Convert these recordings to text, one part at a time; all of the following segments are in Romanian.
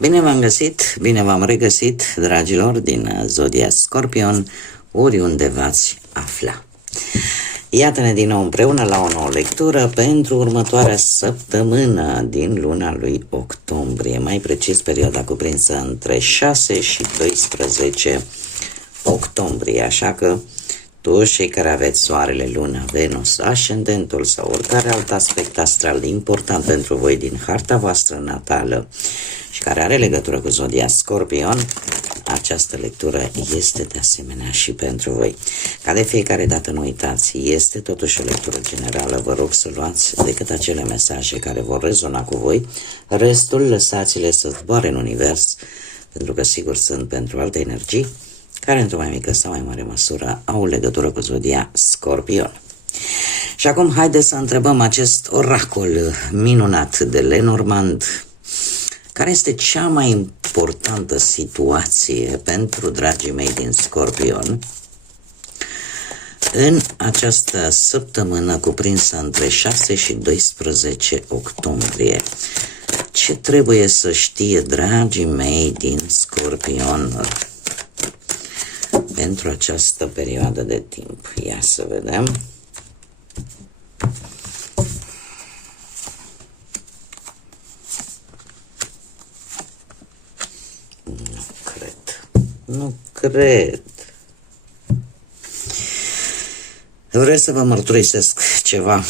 Bine v-am găsit, bine v-am regăsit, dragilor, din Zodia Scorpion, oriunde v-ați afla. Iată-ne din nou împreună la o nouă lectură pentru următoarea săptămână din luna lui octombrie, mai precis perioada cuprinsă între 6 și 12 octombrie, așa că toți cei care aveți soarele, luna, Venus, ascendentul sau oricare alt aspect astral important pentru voi din harta voastră natală și care are legătură cu Zodia Scorpion, această lectură este de asemenea și pentru voi. Ca de fiecare dată nu uitați, este totuși o lectură generală, vă rog să luați decât acele mesaje care vor rezona cu voi, restul lăsați-le să zboare în univers, pentru că sigur sunt pentru alte energii, care într-o mai mică sau mai mare măsură au legătură cu Zodia Scorpion. Și acum haideți să întrebăm acest oracol minunat de Lenormand, care este cea mai importantă situație pentru dragii mei din Scorpion în această săptămână cuprinsă între 6 și 12 octombrie. Ce trebuie să știe dragii mei din Scorpion pentru această perioadă de timp? Ia să vedem. Nu cred. Vreau să vă mărturisesc ceva.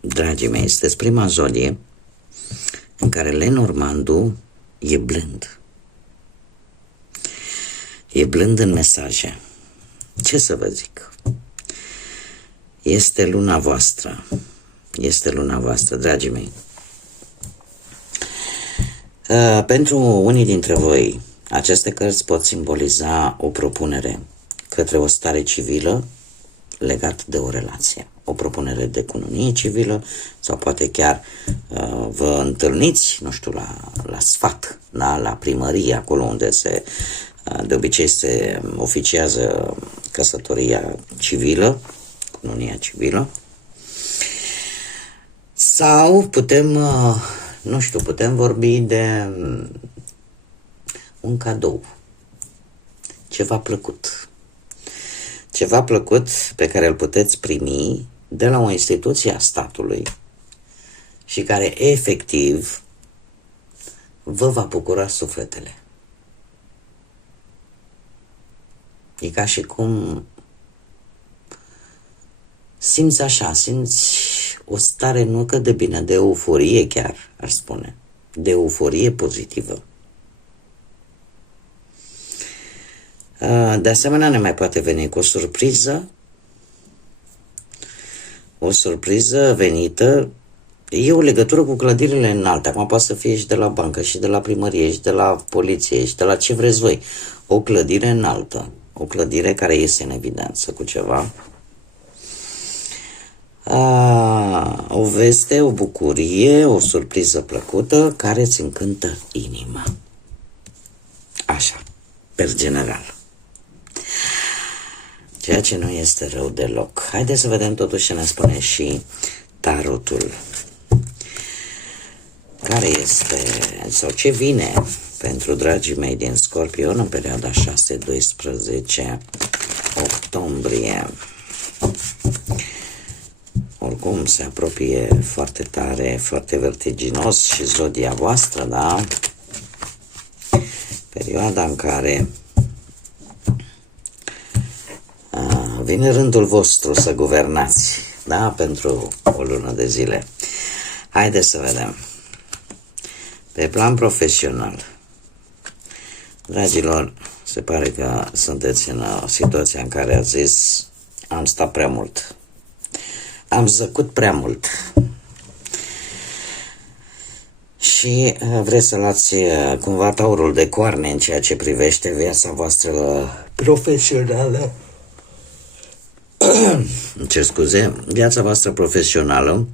Dragii mei, sunteți prima zodie în care Lenormandul e blând. E blând în mesaje. Ce să vă zic? Este luna voastră. Este luna voastră, dragii mei. Pentru unii dintre voi, aceste cărți pot simboliza o propunere către o stare civilă legată de o relație. O propunere de cununie civilă sau poate chiar vă întâlniți, nu știu, la sfat, da? La primărie, acolo unde de obicei se oficiază căsătoria civilă, cununia civilă. Sau putem, nu știu, putem vorbi de un cadou, ceva plăcut. Ceva plăcut pe care îl puteți primi de la o instituție a statului și care efectiv vă va bucura sufletele. E ca și cum simți așa, simți o stare nucă de bine, de euforie chiar, aș spune, de euforie pozitivă. De asemenea, ne mai poate veni cu o surpriză venită, e o legătură cu clădirile înalte, acum poate să fie și de la bancă, și de la primărie, și de la poliție, și de la ce vreți voi, o clădire înaltă, o clădire care iese în evidență cu ceva, o veste, o bucurie, o surpriză plăcută care îți încântă inima. Așa, per general. Ceea ce nu este rău deloc. Haideți să vedem totuși ce ne spune și tarotul. Care este, sau ce vine pentru dragii mei din Scorpion în perioada 6-12 octombrie. Oricum se apropie foarte tare, foarte vertiginos și zodia voastră, da? Perioada în care vine rândul vostru să guvernați, da? Pentru o lună de zile. Haideți să vedem. Pe plan profesional, dragilor, se pare că sunteți în situația în care ați zis: am stat prea mult, am zăcut prea mult și vreți să luați cumva taurul de coarne în ceea ce privește viața voastră profesională. Ce scuze, viața voastră profesională.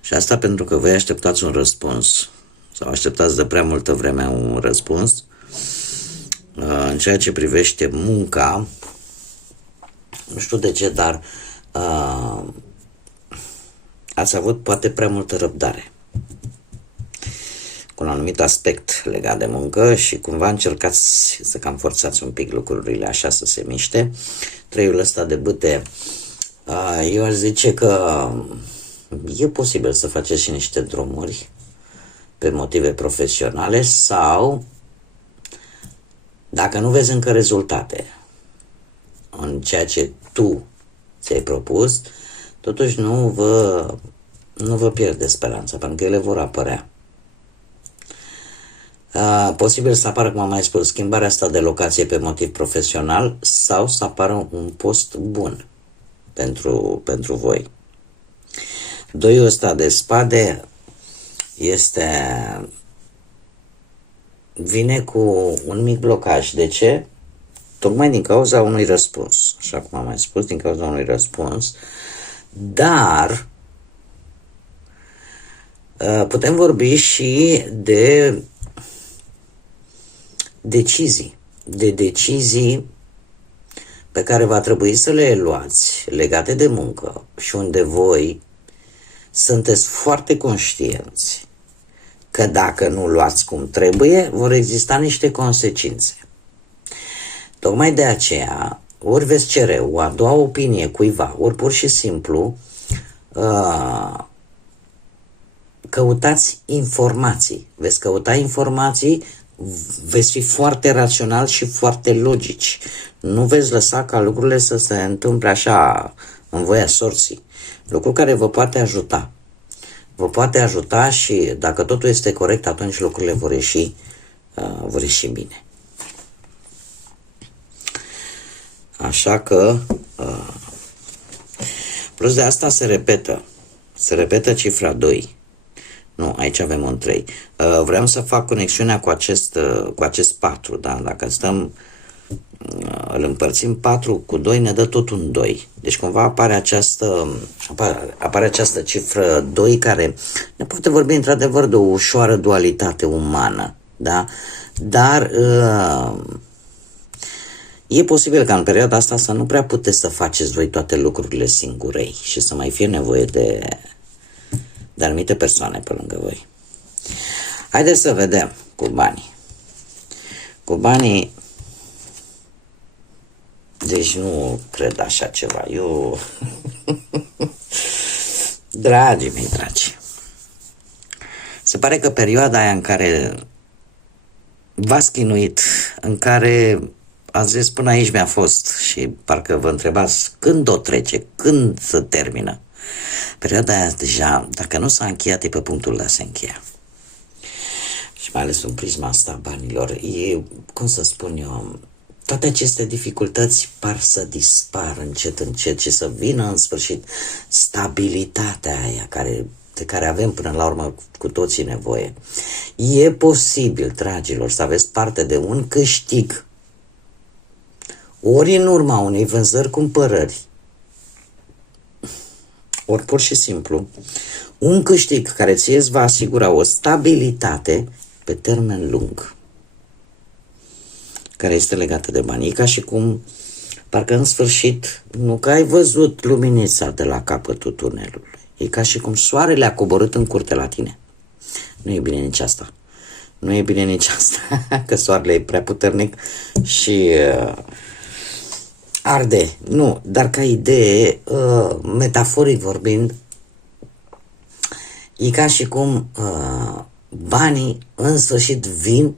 Și asta pentru că voi așteptați un răspuns sau așteptați de prea multă vreme un răspuns în ceea ce privește munca. Nu știu de ce, dar ați avut poate prea multă răbdare. un anumit aspect legat de muncă și cumva încercați să cam forțați un pic lucrurile așa să se miște. Treiul ăsta de bâte, eu aș zice că e posibil să faceți și niște drumuri pe motive profesionale sau, dacă nu vezi încă rezultate în ceea ce tu ți-ai propus, totuși nu vă pierde speranța, pentru că ele vor apărea. Posibil să apară, cum am mai spus, schimbarea asta de locație pe motiv profesional sau să apară un post bun pentru voi. Doiul ăsta de spade vine cu un mic blocaj. De ce? Tocmai din cauza unui răspuns. Așa cum am mai spus, din cauza unui răspuns. Dar putem vorbi și de decizii pe care va trebui să le luați legate de muncă și unde voi sunteți foarte conștienți că dacă nu luați cum trebuie, vor exista niște consecințe. Tocmai de aceea, ori veți cere o a doua opinie cuiva, ori pur și simplu căutați informații. Veți căuta informații, veți fi foarte rațional și foarte logici. Nu veți lăsa ca lucrurile să se întâmple așa în voia sorții. Lucru care vă poate ajuta. Vă poate ajuta și dacă totul este corect, atunci lucrurile vor ieși bine. Așa că plus de asta se repetă cifra 2. Nu, aici avem un 3. Vreau să fac conexiunea cu acest 4, da? Dacă îl împărțim 4 cu 2, ne dă tot un 2. Deci cumva apare această cifră 2 care ne poate vorbi într-adevăr de o ușoară dualitate umană, da? Dar e posibil ca în perioada asta să nu prea puteți să faceți voi toate lucrurile singurei și să mai fie nevoie de anumite persoane pe lângă voi. Haideți să vedem cu banii. Cu banii, deci nu cred așa ceva. Eu, dragii mei dragi, se pare că perioada aia în care v-ați chinuit, în care ați zis până aici mi-a fost și parcă vă întrebați când o trece, când se termină. Perioada aia deja, dacă nu s-a încheiat, e pe punctul de a se încheia. Și mai ales în prisma asta a banilor, cum să spun eu, toate aceste dificultăți par să dispară încet și să vină în sfârșit stabilitatea aia de care avem până la urmă cu toții nevoie. E posibil, dragilor, să aveți parte de un câștig, ori în urma unei vânzări-cumpărări, ori pur și simplu un câștig care ție îți va asigura o stabilitate pe termen lung, care este legată de bani. E ca și cum, parcă în sfârșit, nu că ai văzut luminița de la capătul tunelului. E ca și cum soarele a coborât în curte la tine. Nu e bine nici asta. Nu e bine nici asta, că soarele e prea puternic și arde. Nu, dar ca idee, metaforic vorbind, e ca și cum banii în sfârșit vin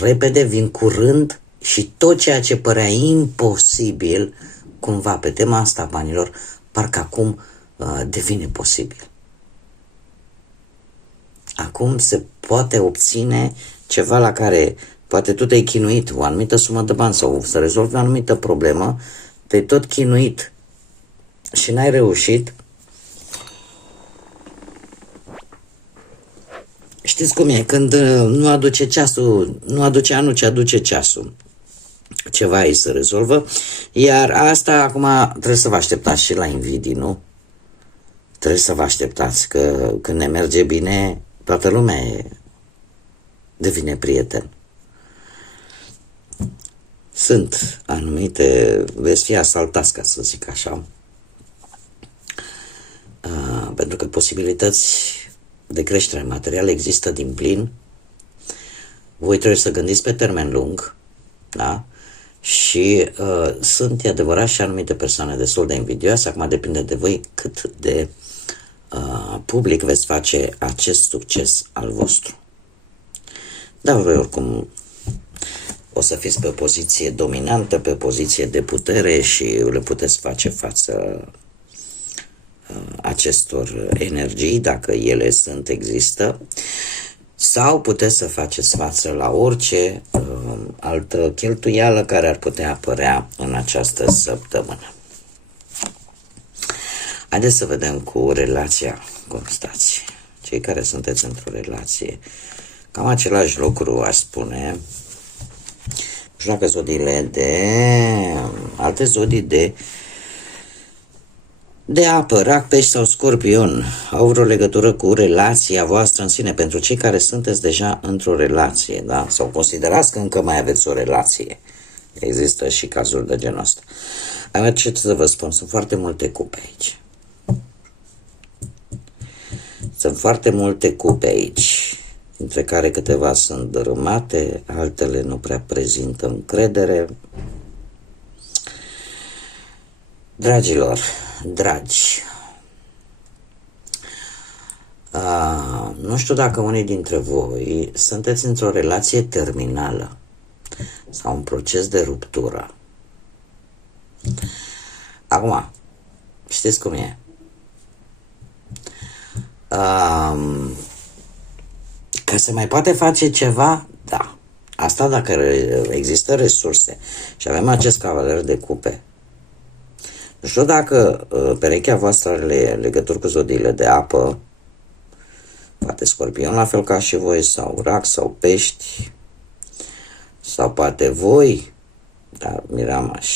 repede, vin curând și tot ceea ce părea imposibil, cumva pe tema asta a banilor, parcă acum devine posibil. Acum se poate obține ceva la care poate tu te-ai chinuit, o anumită sumă de bani sau să rezolvi o anumită problemă, te-ai tot chinuit și n-ai reușit. Știți cum e? Când nu aduce ceasul, nu aduce anul, ci aduce ceasul. Ceva aici se rezolvă. Iar asta acum trebuie să vă așteptați și la invidii, nu? Trebuie să vă așteptați că când ne merge bine, toată lumea devine prieten. Sunt anumite, veți fi asaltați, ca să zic așa, pentru că posibilități de creștere materială există din plin. Voi trebuie să gândiți pe termen lung, da? Și sunt adevărat și anumite persoane destul de invidioase. Acum depinde de voi cât de public veți face acest succes al vostru. Dar voi oricum o să fiți pe o poziție dominantă, pe o poziție de putere și le puteți face față acestor energii, dacă ele există, sau puteți să faceți față la orice altă cheltuială care ar putea apărea în această săptămână. Haideți să vedem cu relația cum stați. Cei care sunteți într-o relație, cam același lucru aș spune. Nu știu dacă zodiile alte zodii de apă, rac, pești sau scorpion au vreo legătură cu relația voastră în sine, pentru cei care sunteți deja într-o relație, da? Sau considerați că încă mai aveți o relație. Există și cazuri de genul ăsta. Am ce să vă spun, sunt foarte multe cupe aici. Sunt foarte multe cupe aici, dintre care câteva sunt dărâmate, altele nu prea prezintă încredere. Dragilor, dragi, nu știu dacă unii dintre voi sunteți într-o relație terminală sau un proces de ruptură. Acum, știți cum e? Că se mai poate face ceva? Da. Asta dacă există resurse și avem acest cavaler de cupe. Nu știu dacă perechea voastră are legături cu zodiile de apă, poate scorpion la fel ca și voi, sau rac, sau pești, sau poate voi, dar miramaș.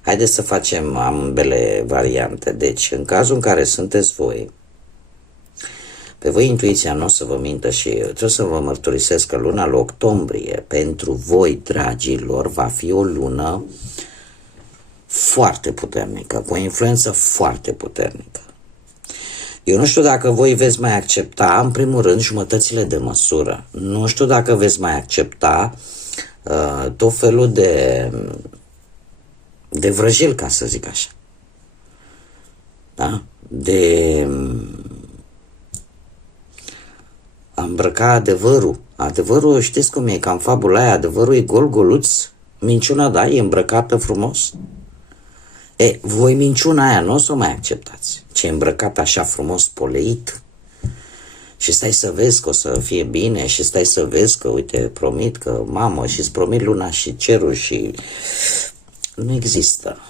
Haideți să facem ambele variante. Deci, în cazul în care sunteți voi, pe voi intuiția nu o să vă mintă și trebuie să vă mărturisesc că luna lui octombrie pentru voi, dragilor, va fi o lună foarte puternică, cu o influență foarte puternică. Eu nu știu dacă voi veți mai accepta, în primul rând, jumătățile de măsură. Nu știu dacă veți mai accepta tot felul de vrăjel, ca să zic așa. Da? De a îmbrăca adevărul. Adevărul, știți cum e, ca în fabula aia, adevărul e gol-goluț, minciuna, da, e îmbrăcată frumos. Voi minciuna aia nu o să o mai acceptați. Ce e îmbrăcat așa frumos, poleit, și stai să vezi că o să fie bine, și stai să vezi că, uite, promit că, mamă, și-ți promit luna și cerul și... Nu există.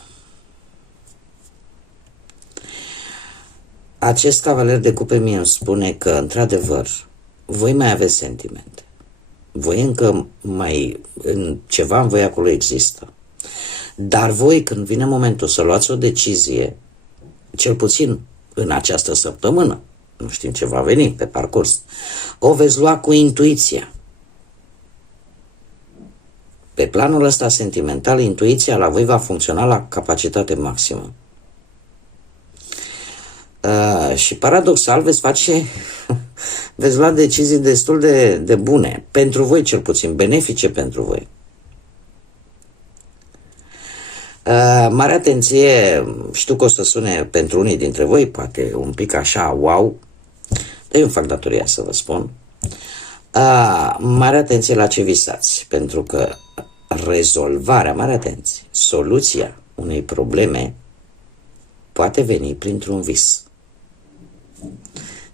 Acest cavaler de cupe mie îmi spune că, într-adevăr, voi mai aveți sentimente. Voi încă mai... ceva în voi acolo există. Dar voi, când vine momentul să luați o decizie, cel puțin în această săptămână, nu știm ce va veni pe parcurs, o veți lua cu intuiția. Pe planul ăsta sentimental, intuiția la voi va funcționa la capacitate maximă. Și paradoxal veți lua decizii destul de bune, pentru voi cel puțin, benefice pentru voi. Mare atenție, știu că o să sune pentru unii dintre voi, poate un pic așa, wow, dar eu fac datoria să vă spun. Mare atenție la ce visați, pentru că rezolvarea, mare atenție, soluția unei probleme poate veni printr-un vis.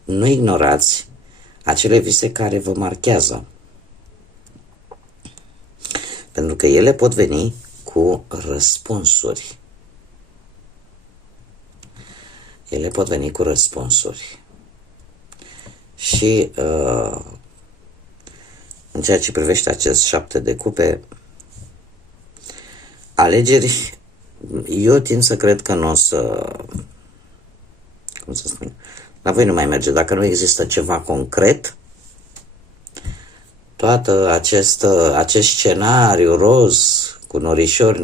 Nu ignorați acele vise care vă marchează, pentru că ele pot veni cu răspunsuri. Ele pot veni cu răspunsuri. Și în ceea ce privește acest 7 de cupe, alegeri, eu tind să cred că nu o să... Cum să spun? La voi nu mai merge. Dacă nu există ceva concret, toată acest scenariu roz cu norișori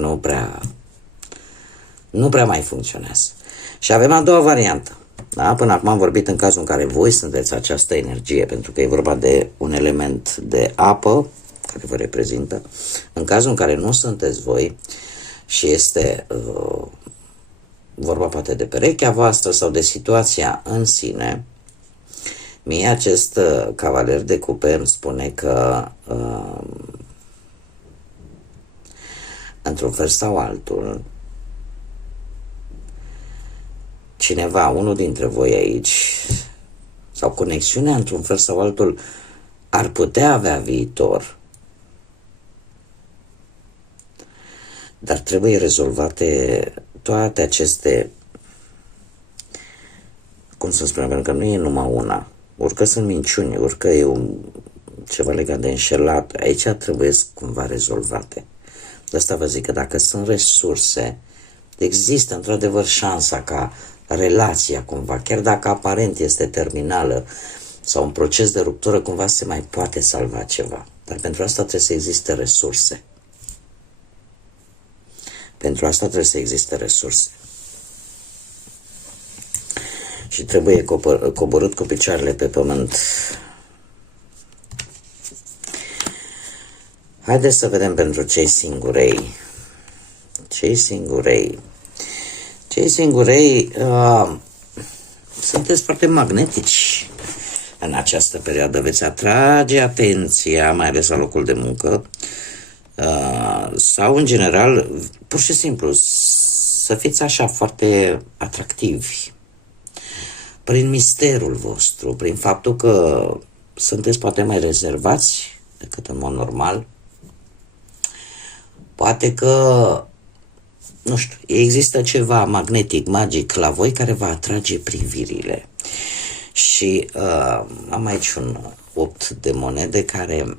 nu prea mai funcționează. Și avem a doua variantă. Da? Până acum am vorbit în cazul în care voi sunteți această energie, pentru că e vorba de un element de apă care vă reprezintă. În cazul în care nu sunteți voi și este vorba poate de perechea voastră sau de situația în sine, mie acest cavaler de cupe îmi spune că într-un fel sau altul, cineva, unul dintre voi aici, sau conexiunea într-un fel sau altul, ar putea avea viitor, dar trebuie rezolvate toate aceste, cum să spunem, pentru că nu e numai una, orică sunt minciuni, orică e ceva legat de înșelat, aici trebuie cumva rezolvate. De asta vă zic că dacă sunt resurse, există într-adevăr șansa ca relația cumva, chiar dacă aparent este terminală sau un proces de ruptură, cumva se mai poate salva ceva. Dar pentru asta trebuie să existe resurse. Pentru asta trebuie să existe resurse. Și trebuie coborât cu picioarele pe pământ. Haideți să vedem pentru cei singurei. Cei singurei. Cei singurei sunteți foarte magnetici în această perioadă. Veți atrage atenția, mai ales la locul de muncă, sau în general, pur și simplu, să fiți așa foarte atractivi prin misterul vostru, prin faptul că sunteți poate mai rezervați decât în mod normal. Poate că, nu știu, există ceva magnetic, magic la voi care va atrage privirile. Și am aici un 8 de monede care, nu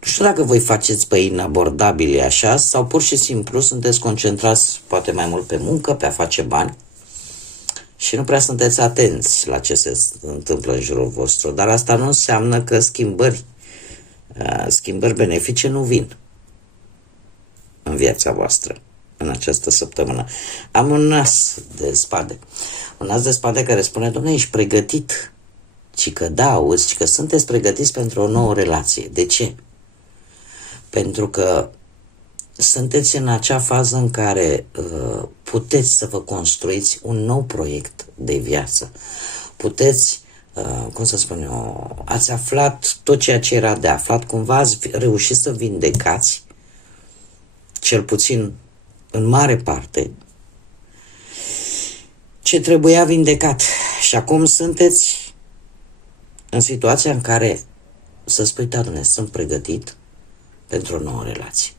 știu dacă voi faceți pe inabordabile așa sau pur și simplu sunteți concentrați poate mai mult pe muncă, pe a face bani și nu prea sunteți atenți la ce se întâmplă în jurul vostru. Dar asta nu înseamnă că schimbări benefice nu vin în viața voastră în această săptămână. Am un as de spade. Un as de spade care spune, dom'le, ești pregătit? Și că da, auzi, și că sunteți pregătiți pentru o nouă relație. De ce? Pentru că sunteți în acea fază în care puteți să vă construiți un nou proiect de viață. Puteți, cum să spun eu, ați aflat tot ceea ce era de aflat, cumva ați reușit să vindecați, cel puțin în mare parte, ce trebuia vindecat. Și acum sunteți în situația în care să spui, Doamne, sunt pregătit pentru o nouă relație.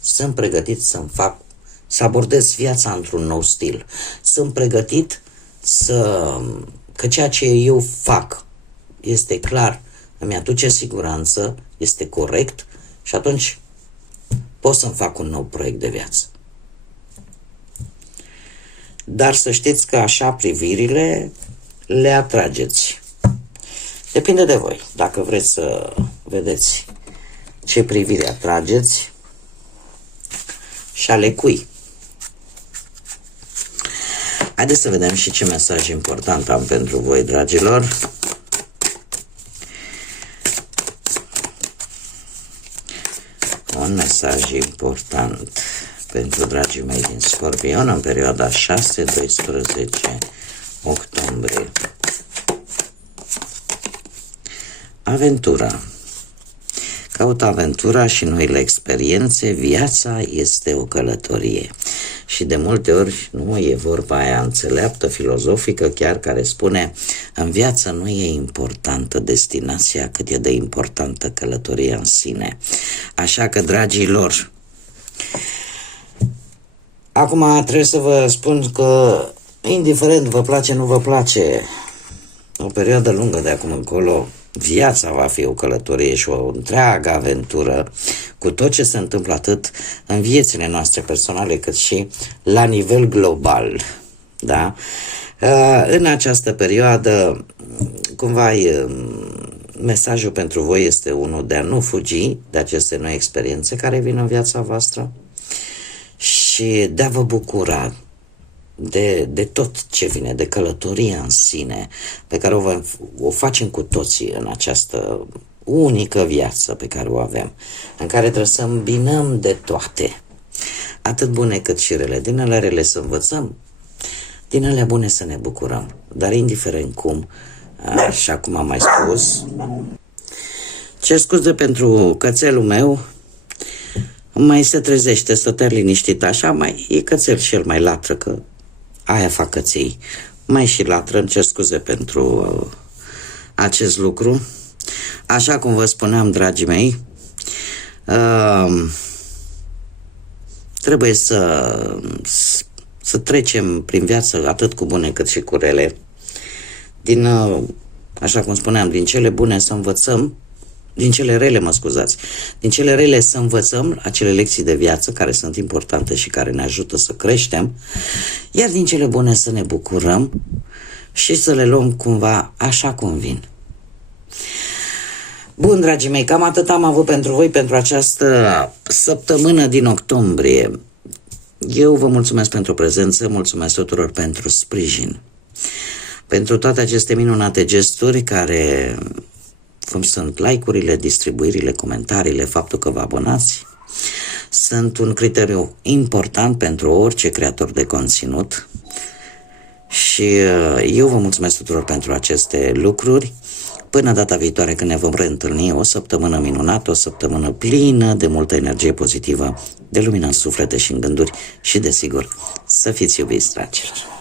Sunt pregătit să abordez viața într-un nou stil. Sunt pregătit că ceea ce eu fac este clar, îmi aduce siguranță, este corect și atunci pot să-mi fac un nou proiect de viață. Dar să știți că așa privirile le atrageți. Depinde de voi. Dacă vreți să vedeți ce privire atrageți și ale cui. Haideți să vedem și ce mesaj important am pentru voi, dragilor. Un mesaj important pentru dragii mei din Scorpion în perioada 6-12 octombrie. Aventura. Caută aventura și noile experiențe, viața este o călătorie. Și de multe ori nu e vorba aia înțeleaptă, filozofică chiar, care spune în viață nu e importantă destinația cât e de importantă călătoria în sine. Așa că, dragilor, acum trebuie să vă spun că indiferent vă place, nu vă place, o perioadă lungă de acum încolo, viața va fi o călătorie și o întreagă aventură cu tot ce se întâmplă atât în viețile noastre personale cât și la nivel global. Da? În această perioadă, cumva, mesajul pentru voi este unul de a nu fugi de aceste noi experiențe care vin în viața voastră și de a vă bucura de tot ce vine, de călătoria în sine, pe care o facem cu toții în această unică viață pe care o avem, în care trebuie să îmbinăm de toate, atât bune cât și rele. Din alea rele să învățăm, din alea bune să ne bucurăm, dar indiferent cum, așa cum am mai spus, cer scuze pentru cățelul meu, mai se trezește, stătea liniștit așa, mai e cățel și el mai latră, că aia fac căței, mai și latră, îmi cer scuze pentru acest lucru. Așa cum vă spuneam, dragii mei, trebuie să trecem prin viață atât cu bune cât și cu rele. Așa cum spuneam, din cele bune să învățăm, din cele rele, din cele rele să învățăm acele lecții de viață care sunt importante și care ne ajută să creștem, iar din cele bune să ne bucurăm și să le luăm cumva așa cum vin. Bun, dragii mei, cam atât am avut pentru voi pentru această săptămână din octombrie. Eu vă mulțumesc pentru prezență, mulțumesc tuturor pentru sprijin, pentru toate aceste minunate gesturi care, cum sunt like-urile, distribuirile, comentariile, faptul că vă abonați, sunt un criteriu important pentru orice creator de conținut și eu vă mulțumesc tuturor pentru aceste lucruri. Până data viitoare când ne vom reîntâlni, o săptămână minunată, o săptămână plină de multă energie pozitivă, de lumină în suflete și în gânduri și, desigur, să fiți iubiți, dragilor!